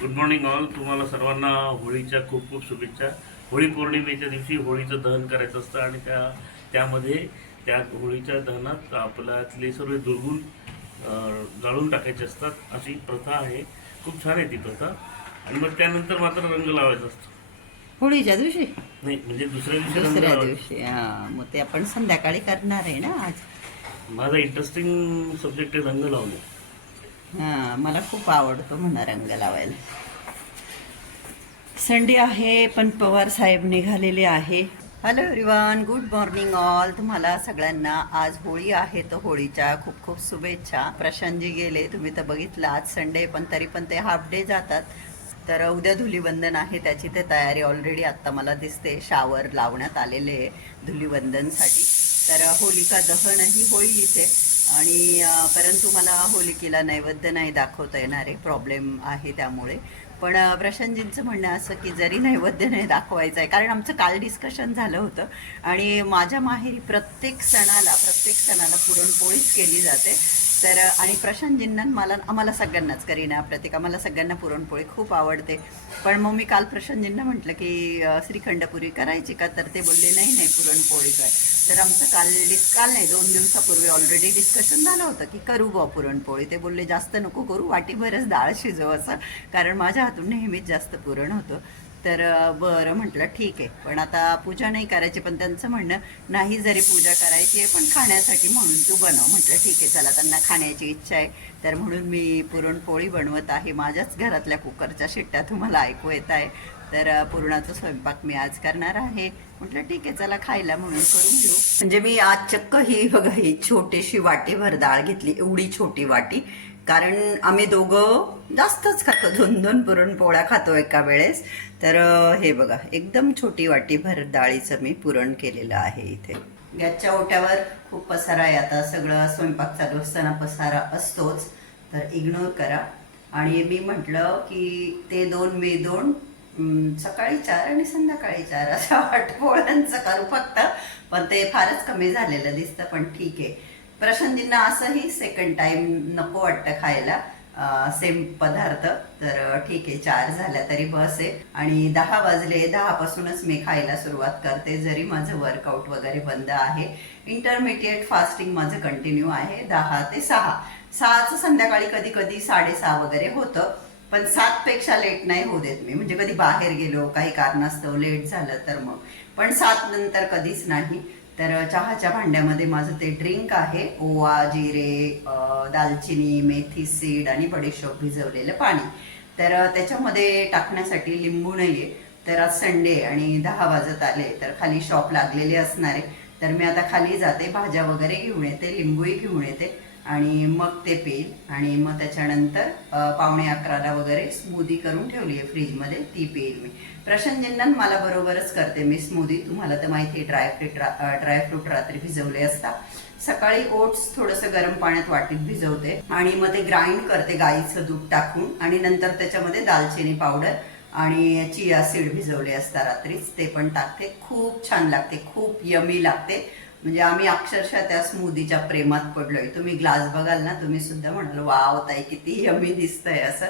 Good morning all तुम्हाला सर्वांना होळीच्या खूप खूप शुभेच्छा. होळी पौर्णिमेच्या दिवशी होळीचं दहन करायचं असतं आणि त्या त्यामध्ये त्या होळीच्या दहनात आपल्यातले सर्व दुर्गुण जाळून टाकायचे असतात. अशी प्रथा आहे. खूप छान आहे ती प्रथा. आणि मग त्यानंतर मात्र रंग लावायचा असतो. होळीच्या दिवशी? नाही म्हणजे दुसऱ्या दिवशी रंग दुसऱ्या लावायचा. दिवशी हा. मग ते आपण संध्याकाळी करणार आहे ना आज? माझा इंटरेस्टिंग सब्जेक्ट आहे रंग लावणे. हां मला खूप आवडतो म्हणा रंग लावायला. संडे आहे पण पवार साहेब निघालेले आहे. Hello everyone good morning all तुम्हाला सगळ्यांना आज होळी आहे तर होळीच्या खूप खूप शुभेच्छा. प्रशांतजी गेले तुम्ही तर बघितलं आज संडे पण तरी पण ते हाफ डे जातात. तर उद्या धुलीवंदन आहे त्याची ते तयारी ऑलरेडी आत्ता मला दिसते. शावर लावण्यात आलेले आहे धुलीवंदनसाठी. तर होलिका दहनही होईल इथे. आणि परंतु मला होलिकेला नैवेद्य नाही दाखवता येणार. आहे प्रॉब्लेम आहे त्यामुळे. पण प्रशांतजींचं म्हणणं असं की जरी नैवेद्य नाही दाखवायचं आहे कारण आमचं काल डिस्कशन झालं होतं आणि माझ्या माहेरी प्रत्येक सणाला प्रत्येक सणाला पुरणपोळीच केली जाते. तर आणि प्रशांतजींना मला आम्हाला सगळ्यांनाच करीना प्रत्येक आम्हाला सगळ्यांना पुरणपोळी खूप आवडते. पण मग मी काल प्रशांतजींना म्हटलं की श्रीखंडपुरी करायची का? तर ते बोलले नाही नाही पुरणपोळी काय तर आमचं काल डिस काल नाही दोन दिवसापूर्वी ऑलरेडी डिस्कशन झालं होतं की करू बा पुरणपोळी. ते बोलले जास्त नको करू वाटीभरच डाळ शिजव असं. कारण माझ्या हातून नेहमीच जास्त पुरण होतं. तर बरं म्हटलं ठीक आहे. पण आता पूजा नाही करायची पण त्यांचं म्हणणं नाही जरी पूजा करायची आहे पण खाण्यासाठी म्हणून तू बनव. म्हटलं ठीक आहे चला त्यांना खाण्याची इच्छा आहे. तर म्हणून मी पुरणपोळी बनवत आहे. माझ्याच घरातल्या कुकरच्या शिट्ट्या तुम्हाला ऐकू येत आहे. तर पुरणाचा स्वयंपाक मी आज करणार आहे. म्हटलं ठीक आहे चला खायला म्हणून करून घेऊ. म्हणजे मी आज चक्क ही बघा ही छोटीशी वाटी भरदाळ घेतली. एवढी छोटी वाटी. कारण आम्ही दोघं जास्तच खातो. दोन दोन पुरणपोळ्या खातो एका वेळेस. तर हे बघा एकदम छोटी वाटीभर डाळीचं मी पुरण केलेलं आहे इथे. गॅसच्या ओट्यावर खूप पसारा आहे. आता सगळं स्वयंपाक चालू असताना पसारा असतोच. तर इग्नोर करा. आणि मी म्हटलं की ते दोन मी दोन सकाळी चार आणि संध्याकाळी चार. अशा वाटपोळ्यांचं करू फक्त. पण ते फारच कमी झालेलं दिसतं पण ठीक आहे. प्रशांतींना असंही सेकंड टाइम नको वाटतं खायला. सेम पदार्थ. तर ठीक आहे चार झाल्या तरी बस आहे. आणि दहा वाजले दहा पासूनच मी खायला सुरुवात करते जरी माझं वर्कआउट वगैरे बंद आहे. इंटरमिडिएट फास्टिंग माझं कंटिन्यू आहे दहा ते सहा. सहाचं संध्याकाळी कधी कधी साडेसहा वगैरे होतं पण सात पेक्षा लेट नाही होऊ देत मी. म्हणजे कधी बाहेर गेलो काही कारणास्तव लेट झालं तर मग. पण सात नंतर कधीच नाही. तर चहाच्या भांड्यामध्ये माझं ते ड्रिंक आहे. ओवा जिरे दालचिनी मेथी सीड आणि बडीशोप भिजवलेलं पाणी. तर त्याच्यामध्ये टाकण्यासाठी लिंबू नाही आहे तर आज संडे आणि दहा वाजत आले. तर खाली शॉप लागलेले असणार आहे. तर मी आता खाली जाते. भाज्या वगैरे घेऊन येते. लिंबूही घेऊन येते. आणि मग ते पेल. आणि मग त्याच्यानंतर पावणे अकराला वगैरे स्मूदी करून ठेवली आहे फ्रीजमध्ये ती पेल मी. प्रशांतजींना मला बरोबरच करते मी स्मूदी. तुम्हाला तर माहिती आहे ड्रायफ्रूट ड्रायफ्रूट रात्री भिजवले असतात. सकाळी ओट्स थोडंसं गरम पाण्यात वाटीत भिजवते. आणि मग ते ग्राइंड करते गाईचं दूध टाकून. आणि नंतर त्याच्यामध्ये दालचिनी पावडर आणि चिया सीड भिजवले असतात रात्रीच. ते पण टाकते. खूप छान लागते. खूप यमी लागते. म्हणजे आम्ही अक्षरशः त्या स्मूदीच्या प्रेमात पडलोय. तुम्ही ग्लास बघाल ना तुम्ही सुद्धा म्हणाल वाव ताई किती यमी दिसतंय असं.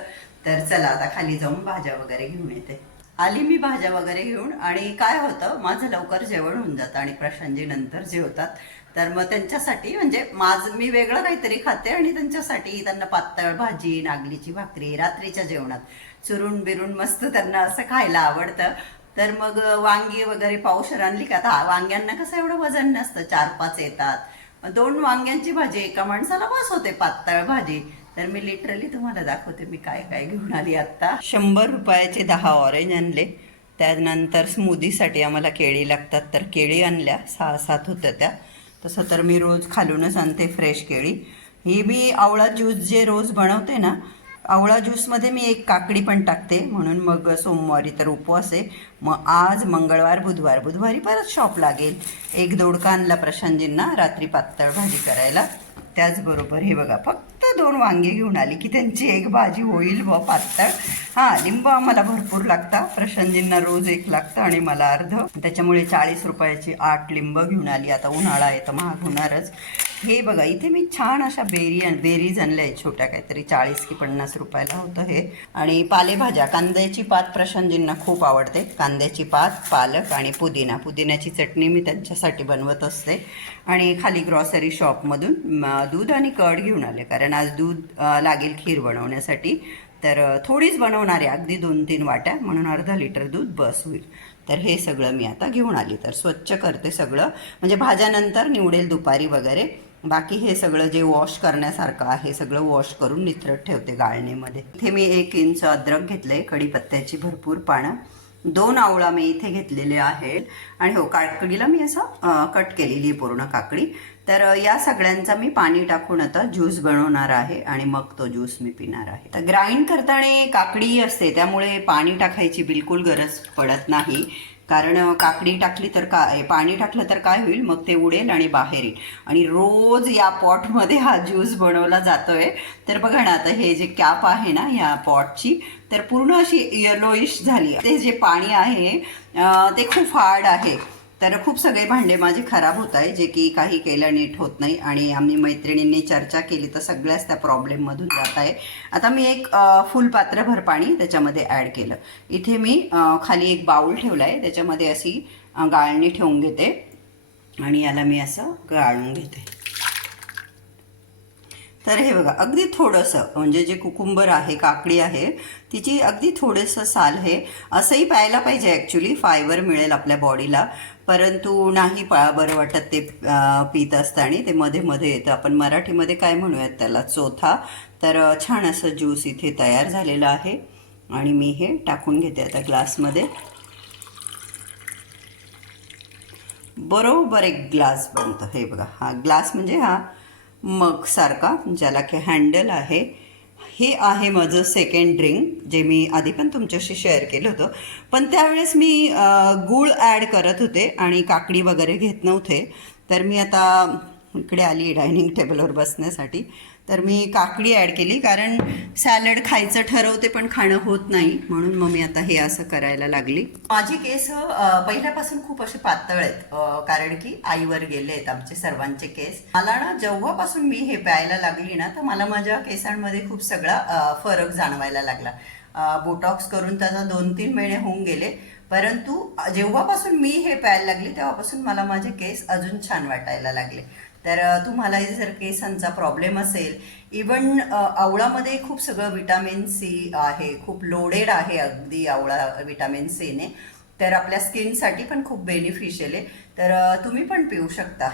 तर चला आता खाली जाऊन भाज्या वगैरे घेऊन येते. आली मी भाज्या वगैरे घेऊन आणि काय होतं माझं लवकर जेवण होऊन जातं आणि प्रशांतजी नंतर जेवतात. तर मग त्यांच्यासाठी म्हणजे माझं मी वेगळं काहीतरी खाते आणि त्यांच्यासाठी त्यांना पातळ भाजी नागलीची भाकरी रात्रीच्या जेवणात. चुरून बिरून मस्त त्यांना असं खायला आवडतं. तर मग वांगी वगैरे पावशर आणली का? आता वांग्यांना कसं एवढं वजन नसतं चार पाच येतात. मग दोन वांग्यांची भाजी एका माणसाला बस होते पातळ भाजी. तर मी लिटरली तुम्हाला दाखवते मी काय काय घेऊन आली आता शंभर रुपयाचे दहा ऑरेंज आणले. त्यानंतर स्मूदीसाठी आम्हाला केळी लागतात. तर केळी आणल्या सहा सात होत्या त्या. तसं तर मी रोज खालूनच आणते फ्रेश केळी. ही मी आवळा ज्यूस जे रोज बनवते ना आवळा ज्यूसमध्ये मी एक काकडी पण टाकते म्हणून मग सोमवारी तर उपवास आहे. मग आज मंगळवार बुधवार बुधवारी परत शॉप लागेल. एक दोडका आणला प्रशांतजींना रात्री पातळ भाजी करायला. त्याचबरोबर हे बघा फक्त दोन वांगे घेऊन आली की त्यांची एक भाजी होईल व पातळ. हां लिंब आम्हाला भरपूर लागता. प्रशांतजींना रोज एक लागतं आणि मला अर्ध. त्याच्यामुळे चाळीस रुपयाची आठ लिंब घेऊन आली. आता उन्हाळा आहे तर महाग होणारच. हे बघा इथे मी छान अशा बेरी बेरीज आणल्या आहेत छोट्या काहीतरी चाळीस की पन्नास रुपयाला होतं हे. आणि पालेभाज्या कांद्याची पात प्रशांतजींना खूप आवडते. कांद्याची पात पालक आणि पुदिना. पुदिन्याची चटणी मी त्यांच्यासाठी बनवत असते. आणि खाली ग्रॉसरी शॉपमधून दूध आणि कड घेऊन आले. कारण आज दूध लागेल खीर बनवण्यासाठी. तर थोडीच बनवणार आहे अगदी दोन तीन वाट्या म्हणून अर्धा लिटर दूध बस होईल. तर हे सगळं मी आता घेऊन आली. तर स्वच्छ करते सगळं. म्हणजे भाज्यानंतर निवडेल दुपारी वगैरे. बाकी हे सगळं जे वॉश करण्यासारखं आहे सगळं वॉश करून निथरट ठेवते गाळणीमध्ये. इथे मी एक इंच अद्रक घेतले कढीपत्त्याची भरपूर पानं. दोन आवळा मी इथे घेतलेले आहेत. आणि हो काकडीला मी असं कट केलेली आहे पूर्ण काकडी. तर या सगळ्यांचा मी पाणी टाकून आता ज्यूस बनवणार आहे आणि मग तो ज्यूस मी पिणार आहे. तर ग्राइंड करताना काकडी असते त्यामुळे पाणी टाकायची बिलकुल गरज पडत नाही. कारण काकडी टाकली तर काय पाणी टाकलं तर काय होईल? मग ते उडेल आणि बाहेर येईल. आणि रोज या पॉटमध्ये हा ज्यूस बनवला जातोय. तर बघा ना आता हे जे कॅप आहे ना ह्या पॉटची तर पूर्ण अशी येलोइश झाली. ते जे पाणी आहे ते खूप हार्ड आहे. तर खूप सगळे भांडे माझे खराब होत आहे जे की काही केलं नीट होत नाही आणि आम्ही मैत्रिणींनी चर्चा केली तर सगळ्याच त्या प्रॉब्लेममधून जात आहे. आता मी एक फुल पात्रभर पाणी त्याच्यामध्ये ॲड केलं. इथे मी खाली एक बाऊल ठेवला आहे त्याच्यामध्ये अशी गाळणी ठेवून घेते आणि याला मी असं गाळून घेते. तर हे बघा अगदी थोडंसं म्हणजे जे कुकुंबर आहे काकडी आहे तिची अगदी थोडंसं साल हे असंही प्यायला पाहिजे ॲक्च्युली फायबर मिळेल आपल्या बॉडीला परंतु नाही पा बरं वाटत ते पीत पित असताना. ते मध्ये मध्ये येतं. आपण मराठीमध्ये काय म्हणूयात त्याला? चोथा. तर छान असं ज्यूस इथे तयार झालेलं आहे. आणि मी हे टाकून घेते आता ग्लासमध्ये. बरोबर एक ग्लास बनतो. हे बघा. हा ग्लास म्हणजे हा मग सारखा ज्याला की हँडल आहे. हे आहे माझं सेकंड ड्रिंक जे मी आधी पण तुमच्याशी शेअर केलं होतं. पण त्यावेळेस मी गूळ ॲड करत होते आणि काकडी वगैरे घेत नव्हते. तर मी आता इकडे आली डायनिंग टेबलवर बसण्यासाठी. तर मी काकडी ॲड केली कारण सॅलड खायचं ठरवते पण खाणं होत नाही. म्हणून मग मी आता हे असं करायला लागली. माझी केस पहिल्यापासून खूप असे पातळ आहेत कारण की आईवर गेले आहेत आमचे सर्वांचे केस. मला ना जेव्हापासून मी हे प्यायला लागली ना तर मला माझ्या केसांमध्ये खूप सगळा फरक जाणवायला लागला. बोटॉक्स करून त्याचा दोन तीन महिने होऊन गेले. परंतु जेव्हापासून मी हे प्यायला लागली तेव्हापासून मला माझे केस अजून छान वाटायला लागले. तर तुम्हाला तुम्हालाही जर केसांचा प्रॉब्लेम असेल इवन आवळामध्ये खूप सगळं विटॅमिन सी आहे. खूप लोडेड आहे अगदी आवळा विटॅमिन सीने तर आपल्या स्किनसाठी पण खूप बेनिफिशियल आहे. तर तुम्ही पण पिऊ शकता.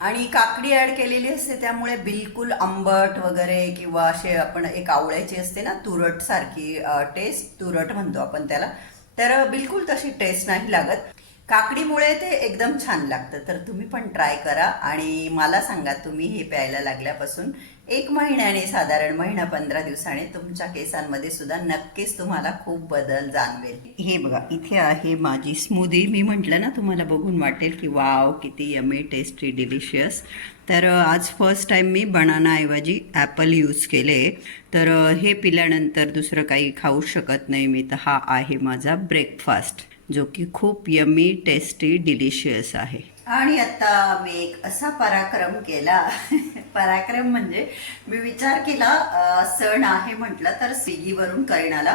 आणि काकडी ऍड केलेली असते त्यामुळे बिलकुल आंबट वगैरे किंवा असे आपण एक आवळ्याची असते ना तुरट सारखी टेस्ट तुरट म्हणतो आपण त्याला. तर बिलकुल तशी टेस्ट नाही लागत. काकडीमुळे ते एकदम छान लागतं. तर तुम्ही पण ट्राय करा आणि मला सांगा तुम्ही हे प्यायला लागल्यापासून एक महिन्याने साधारण महिना पंधरा दिवसाने तुमच्या केसांमध्ये सुद्धा नक्कीच तुम्हाला खूप बदल जाणवेल. हे बघा इथे आहे माझी स्मूदी. मी म्हटलं ना तुम्हाला बघून वाटेल की वाव किती यमी टेस्टी डिलिशियस. तर आज फर्स्ट टाईम मी बनानाऐवजी ॲपल यूज केले. तर हे पिल्यानंतर दुसरं काही खाऊ शकत नाही मी. तर हा आहे माझा ब्रेकफास्ट. जो की खूप यमी टेस्टी डिलिशियस आहे. आणि आता मी एक असा पराक्रम केला. पराक्रम म्हणजे मी विचार केला सण आहे म्हटलं तर स्विगीवरून कळणाला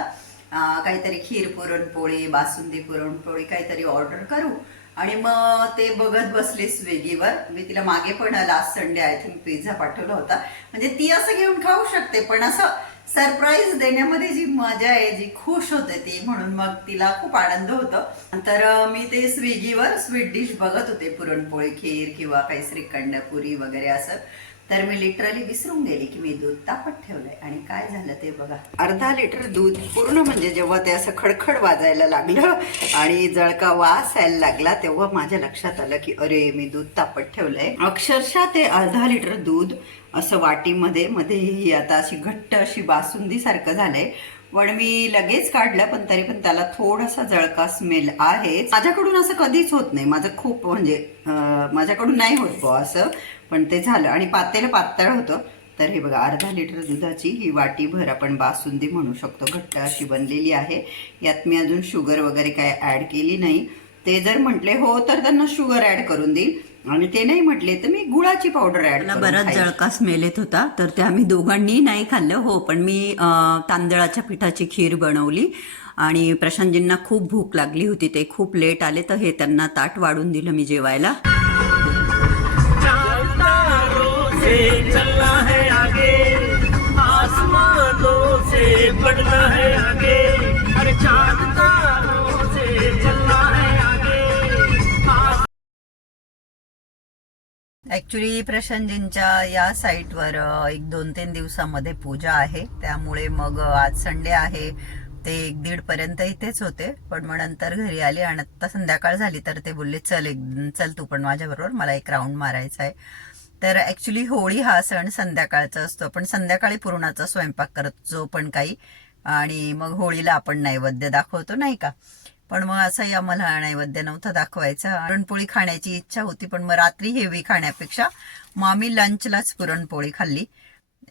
काहीतरी खीर पुरणपोळी बासुंदी पुरणपोळी काहीतरी ऑर्डर करू. आणि मग ते बघत बसले स्विगीवर. मी तिला मागे पण last Sunday I think pizza पाठवला होता. म्हणजे ती असं घेऊन खाऊ शकते पण असं सरप्राईज देण्यामध्ये जी मजा आहे जी खुश होते ती म्हणून मग तिला खूप आनंद होतो. तर मी ते स्विगीवर स्वीट डिश बघत होते पुरणपोळी खीर किंवा काही श्रीखंड पुरी वगैरे असं. तर मी लिटरली विसरून गेले की मी दूध तापत ठेवलंय. आणि काय झालं ते बघा. अर्धा लिटर दूध पूर्ण म्हणजे जेव्हा ते असं खडखड वाजायला लागलं आणि जळका वास यायला लागला तेव्हा माझ्या लक्षात आलं की अरे मी दूध तापत ठेवलंय. अक्षरशः ते अर्धा लिटर दूध असं वाटीमध्ये मध्ये ही आता अशी घट्ट अशी बासुंदी सारखं झालंय. पण मी लगेच काढलं पण तरी पण त्याला थोडासा जळका स्मेल आहे माझ्याकडून असं कधीच होत नाही. माझं खूप म्हणजे माझ्याकडून नाही होत असं. पण ते झालं. आणि पातेलं पातळ होतं. तर हे बघा अर्धा लिटर दुधाची ही वाटीभर आपण बासुंदी म्हणू शकतो. घट्ट अशी बनलेली आहे. यात मी अजून शुगर वगैरे काय ॲड केली नाही. ते जर म्हटले हो तर त्यांना शुगर ॲड करून देईल. आणि ते नाही म्हटले तर मी गुळाची पावडर ऍड बराच जळका स्मेल येत होता. तर ते आम्ही दोघांनी नाही खाल्लं. हो पण मी तांदळाच्या पिठाची खीर बनवली. आणि प्रशांतजींना खूप भूक लागली होती. ते खूप लेट आले तर हे त्यांना ताट वाढून दिलं मी जेवायला. से चलना है आगे। आसमानों से बढ़ना है आगे। अरे चांद तारों से चलना है आगे। ऍक्च्युली प्रशांतजींच्या या साईटवर एक दोन तीन दिवसामध्ये पूजा आहे. त्यामुळे मग आज संडे आहे. ते एक दीड पर्यंत इथेच होते. पण मग नंतर घरी आले आणि आता संध्याकाळ झाली तर ते बोलले चल एक चल तू पण माझ्याबरोबर. मला एक राऊंड मारायचा आहे. तर ऍक्च्युली होळी हा सण संध्याकाळचा असतो. आपण संध्याकाळी पुरणाचा स्वयंपाक करत जो पण काही आणि मग होळीला आपण नैवेद्य दाखवतो नाही का? पण मग असंही आम्हाला नैवेद्य नव्हतं दाखवायचं. पुरणपोळी खाण्याची इच्छा होती पण मग रात्री हेवी खाण्यापेक्षा मग आम्ही लंचलाच पुरणपोळी खाल्ली.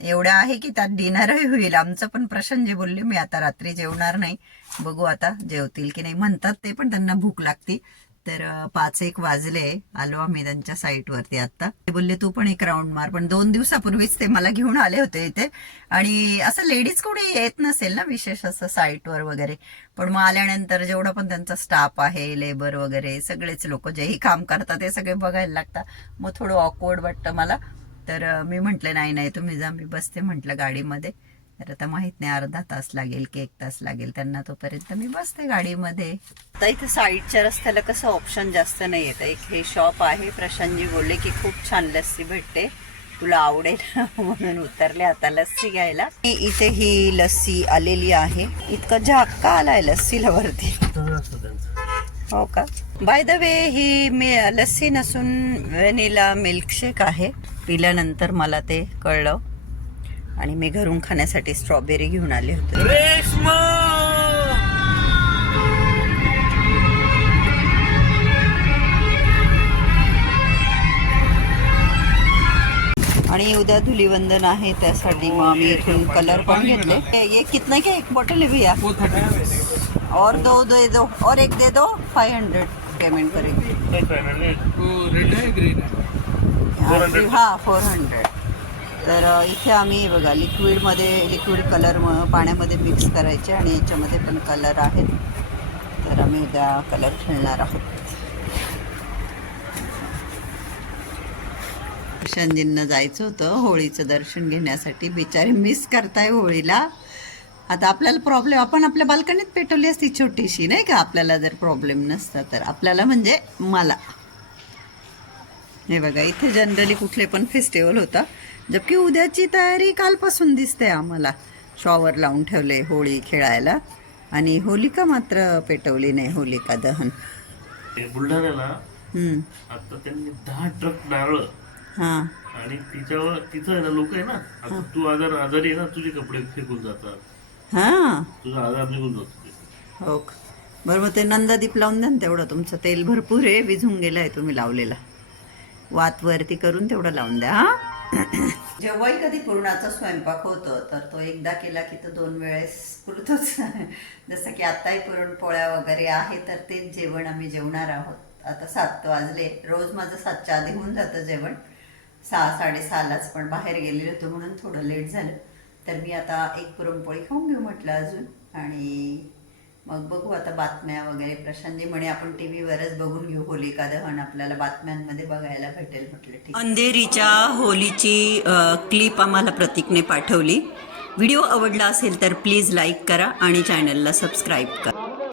एवढ्या आहे की त्यात डिनरही होईल. आमचं पण प्रश्न जे बोलले मी आता रात्री जेवणार नाही. बघू आता जेवतील की नाही. म्हणतात ते पण त्यांना भूक लागती. तर पाच एक वाजले आलो आम्ही त्यांच्या साईटवरती आता ते बोलले तू पण एक राऊंड मार. पण दोन दिवसापूर्वीच ते मला घेऊन आले होते इथे. आणि असं लेडीज कोणी येत नसेल ना विशेष असं साईटवर वगैरे. पण मग आल्यानंतर जेवढं पण त्यांचा स्टाफ आहे लेबर वगैरे सगळेच लोक जेही काम करतात ते सगळे बघायला लागतात. मग थोडं ऑकवर्ड वाटतं मला. तर मी म्हंटले नाही नाही तुम्ही जा मी बसते म्हटलं गाडीमध्ये. तर आता माहीत नाही अर्धा तास लागेल की एक तास लागेल. त्यांना तोपर्यंत मी बसते गाडीमध्ये. आता इथे साईडच्या रस्त्याला कसं ऑप्शन जास्त नाही येत. एक हे शॉप आहे प्रशांतजी बोलले की खूप छान लस्सी भेटते. तुला आवडेल म्हणून उतरले आता लस्सी घ्यायला. इथे ही लस्सी आलेली आहे. इतका झाक्का आलाय लस्सीला वरती. हो का? बाय द वे ही मी लस्सी नसून व्हॅनिला मिल्कशेक आहे. पिल्यानंतर मला ते कळलं. आणि मी घरून खाण्यासाठी स्ट्रॉबेरी घेऊन आले होते. आणि उद्या धुलीवंदन आहे त्यासाठी मग आम्ही इथून कलर पण घेतले. ये- ये कितना क्या? एक बॉटल है भैया? और दो दे दो और एक दे दो फाइव हंड्रेड पेमेंट करेंगे. रेड आहे ग्रीन आहे हा फोर हंड्रेड तर इथे आम्ही बघा लिक्विडमध्ये लिक्विड कलर म- पाण्यामध्ये मिक्स करायचे आणि याच्यामध्ये पण कलर आहेत. तर आम्ही उद्या कलर खेळणार आहोत. प्रशांतजींना जायचं होतं होळीचं दर्शन घेण्यासाठी. बिचारे मिस करताय होळीला. आता आपल्याला प्रॉब्लेम आपण आपल्या बाल्कनीत पेटवली असती छोटीशी नाही का? आपल्याला जर प्रॉब्लेम नसता तर. आपल्याला म्हणजे मला. हे बघा इथे जनरली कुठले पण फेस्टिवल होता. जबकि उद्याची तयारी कालपासून दिसते आम्हाला. शॉवर लावून ठेवले होळी खेळायला. आणि होलिका मात्र पेटवली नाही होलिका दहन. बुलढाण्याला हम्म. आता त्यांनी दहा ट्रक नारळ. हां. आणि तिच्यावर तिथं आहे ना लोक आहे ना आता तू आजार आजारी आहे ना तुझे कपडे फेकून जातात. हां. तुझा आजार निघून जातो हो का. बरं मग ते नंदादीप लावून द्या ना तेवढं. तुमचं तेल भरपूर आहे विझून गेलं आहे तुम्ही लावलेला. वात वरती करून तेवढं लावून द्या हा. जेव्हाही कधी पुरणाचा स्वयंपाक होतो तर तो एकदा केला की तो दोन वेळेस पुरतोच. जसं की आत्ताही पुरणपोळ्या वगैरे आहे तर तेच जेवण आम्ही जेवणार आहोत. आता सात वाजले. रोज माझं सातच्या आधी होऊन जातं जेवण. सहा साडेसहालाच पण बाहेर गेलेलं होतं म्हणून थोडं लेट झालं. तर मी आता एक पुरणपोळी खाऊन घेऊ म्हटलं अजून. आणि मग बघू आता बातम्या वगैरे. प्रशांतजी म्हणे आपण टी व्हीवरच बघून घेऊ होलिका दहन आपल्याला बातम्यांमध्ये बघायला भेटेल म्हटलं. ठीक अंधेरीच्या होलीची क्लिप आम्हाला प्रतीकने पाठवली. व्हिडिओ आवडला असेल तर प्लीज लाईक करा आणि चॅनलला सबस्क्राईब करा.